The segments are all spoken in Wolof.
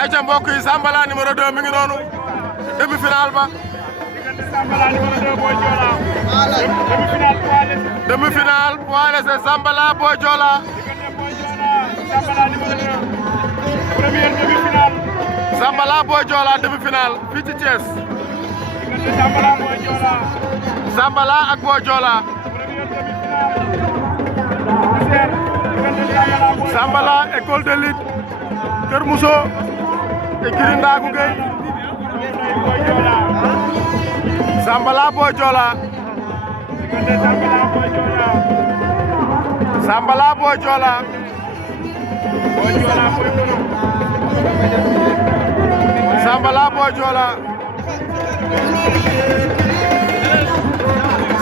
ayca mbokk yi Zambala numéro 2 mi ngi noonu demi-finale ba. Zambala numéro 2 Boy Diola. demi-finale poids léger Zambala Boy Diola. Zambala numéro 2. Première demi-finale. Zambala Boy Diola demi-finale fii ci Thiès. Zambala Boy Diola. Zambala ak Boy Diola. Première demi-finale. Zambala école de lutte Kër Mousso écurie Ndaagu Gueye. Zambala Boy Diola. Zambala Boy Diola. Zambala Boy Diola.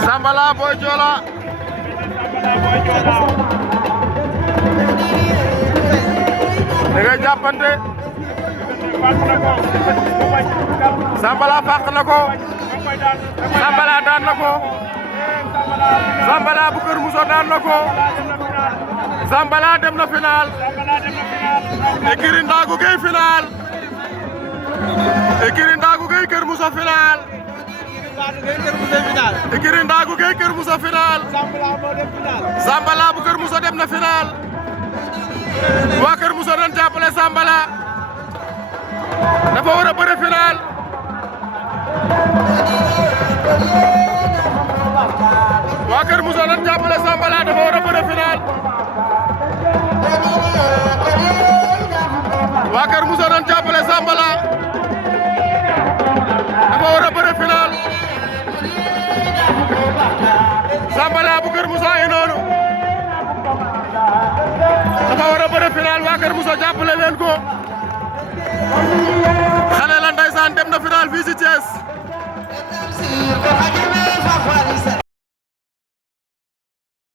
Zambala Boy Diola. da ngay jàppante. Zambala fàq na ko. Zambala daan na ko. Zambala bu Kër Mousso daan na ko. Zambala dem na final. écurie Ndaagu Gueye final. écurie Ndaagu Gueye Kër Mousso final. écurie Ndaagu Gueye Kër Mousso final. Zambala bu Kër Mousso dem na final. waa Kër Mousso doon jàppale Zambala dafa war a bëre final. waa Kër Mousso doon jàppale Zambala dafa war a bëre final. waa Kër Mousso doon jàppale Zambala dafa war a bëre final. Zambala bu Kër Mousso yi noonu dafa war a bëre final. waa Kër Mousso jàppale leen ko. xale la ndeysaan dem na final fii ci Thiès.